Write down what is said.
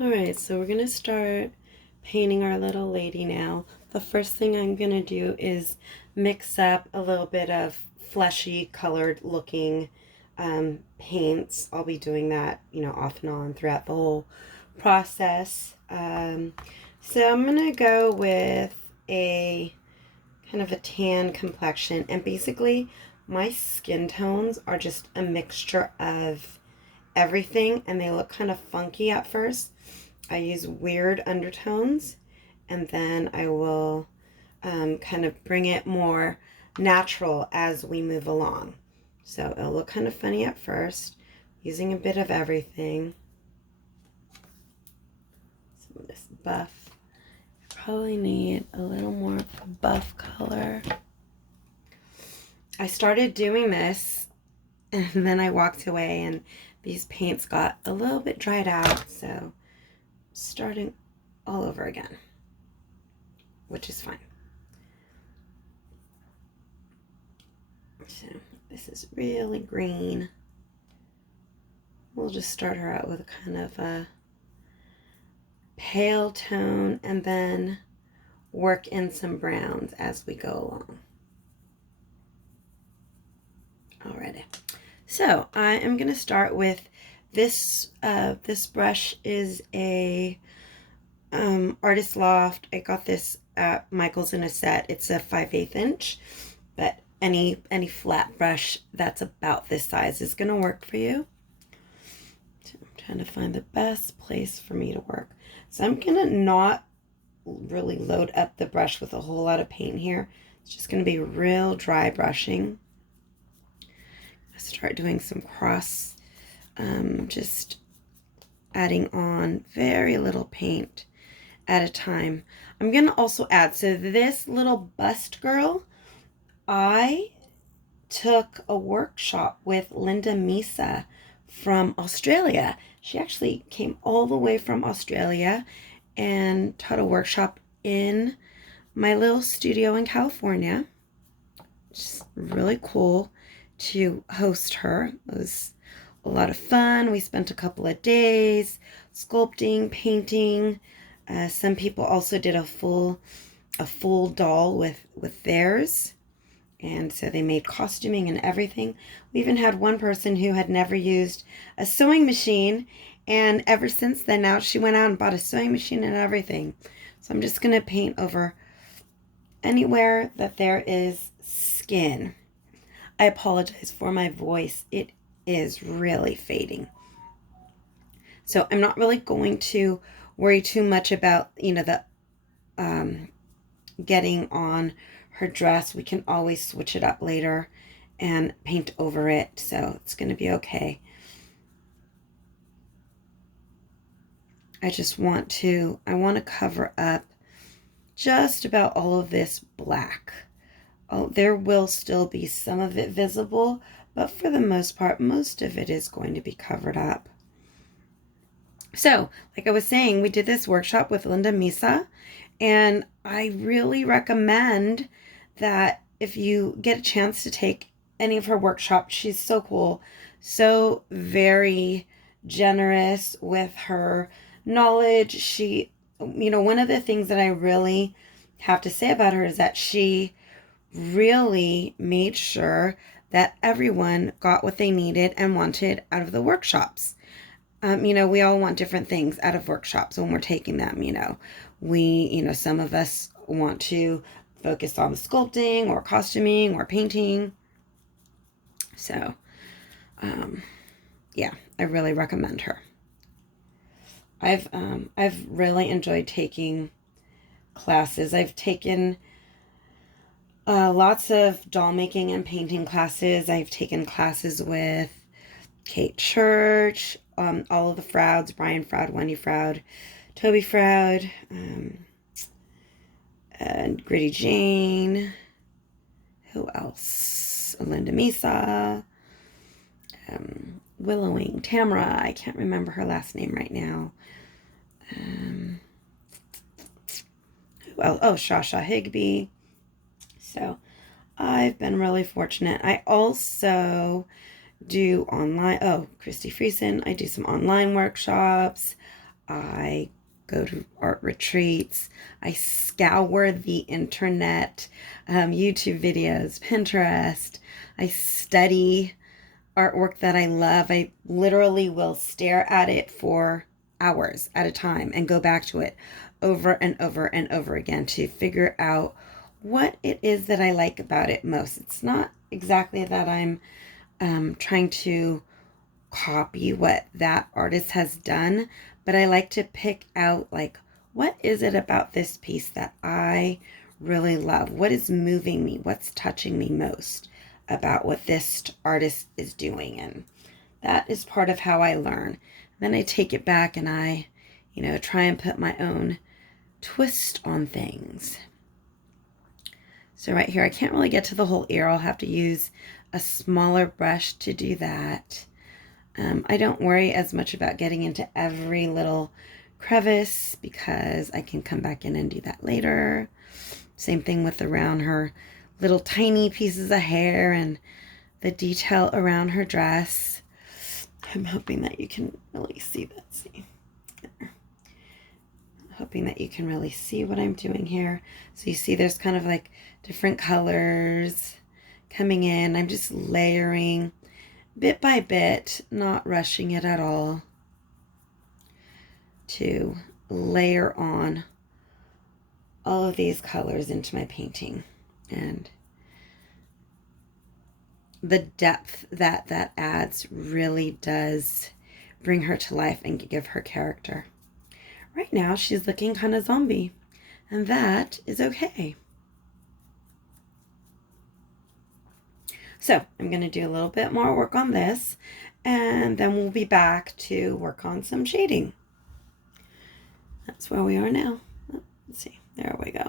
Alright, so we're going to start painting our little lady now. The first thing I'm going to do is mix up a little bit of fleshy colored looking paints. I'll be doing that, off and on throughout the whole process. So I'm going to go with a kind of a tan complexion, and basically my skin tones are just a mixture of everything, and they look kind of funky at first. I use weird undertones, and then I will kind of bring it more natural as we move along. So it'll look kind of funny at first, using a bit of everything. Some of this buff. Probably need a little more of a buff color. I started doing this, and then I walked away, and these paints got a little bit dried out, so starting all over again, which is fine. So this is really green. We'll just start her out with kind of a pale tone and then work in some browns as we go along. Alrighty. So I am going to start with this. This brush is a Artist Loft. I got this at Michael's in a set. It's a 5/8 inch, but any flat brush that's about this size is going to work for you. So I'm trying to find the best place for me to work. So I'm going to not really load up the brush with a whole lot of paint here. It's just going to be real dry brushing. Start doing some cross, just adding on very little paint at a time. I'm going to also add, so this little bust girl, I took a workshop with Linda Misa from Australia. She actually came all the way from Australia and taught a workshop in my little studio in California. Just really cool to host her. It was a lot of fun. We spent a couple of days sculpting, painting. Some people also did a full doll with theirs, and so they made costuming and everything. We even had one person who had never used a sewing machine, and ever since then, now she went out and bought a sewing machine and everything. So I'm just gonna paint over anywhere that there is skin. I apologize for my voice. It is really fading. So I'm not really going to worry too much about, the getting on her dress. We can always switch it up later and paint over it. So it's going to be okay. I want to cover up just about all of this black. Oh, there will still be some of it visible, but for the most part, most of it is going to be covered up. So, like I was saying, we did this workshop with Linda Misa, and I really recommend that if you get a chance to take any of her workshops. She's so cool, so very generous with her knowledge. She, one of the things that I really have to say about her is that she really made sure that everyone got what they needed and wanted out of the workshops. We all want different things out of workshops when we're taking them. Some of us want to focus on the sculpting or costuming or painting. So, yeah, I really recommend her. I've really enjoyed taking classes. I've taken lots of doll making and painting classes. I've taken classes with Kate Church, all of the Frouds, Brian Froud, Wendy Froud, Toby Froud, and Gritty Jane. Who else? Linda Misa, Willowing, Tamara. I can't remember her last name right now. Who else? Oh, Shasha Higby. So I've been really fortunate. I also do online. Oh, Christy Friesen. I do some online workshops. I go to art retreats. I scour the internet, YouTube videos, Pinterest. I study artwork that I love. I literally will stare at it for hours at a time and go back to it over and over and over again to figure out what it is that I like about it most. It's not exactly that I'm trying to copy what that artist has done, but I like to pick out, like, what is it about this piece that I really love? What is moving me? What's touching me most about what this artist is doing? And that is part of how I learn. Then I take it back and I, try and put my own twist on things. So right here, I can't really get to the whole ear. I'll have to use a smaller brush to do that. I don't worry as much about getting into every little crevice because I can come back in and do that later. Same thing with around her little tiny pieces of hair and the detail around her dress. I'm hoping that you can really see that. See there. Hoping that you can really see what I'm doing here. So you see there's kind of like different colors coming in. I'm just layering bit by bit, not rushing it at all, to layer on all of these colors into my painting. And the depth that adds really does bring her to life and give her character. Right now, she's looking kind of zombie, and that is okay. So I'm going to do a little bit more work on this, and then we'll be back to work on some shading. That's where we are now. Let's see. There we go.